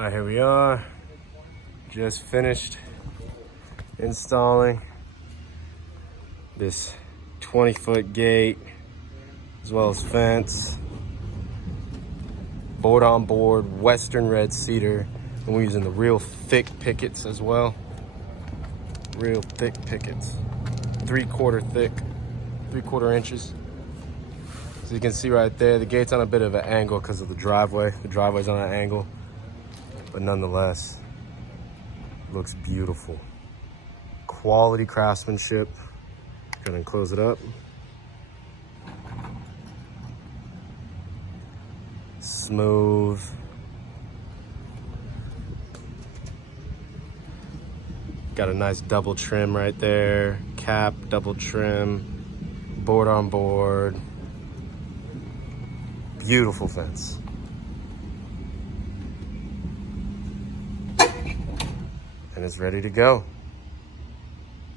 All right, here we are. Just finished installing this 20-foot gate as well as fence. Board on board, Western red cedar, and we're using the real thick pickets as well. Real thick pickets, 3/4 thick, 3/4 inches. So you can see right there, the gate's on a bit of an angle because of the driveway. The driveway's on an angle, but nonetheless, looks beautiful. Quality craftsmanship. Go ahead and close it up. Smooth. Got a nice double trim right there. Cap, double trim, board on board. Beautiful fence. And it's ready to go.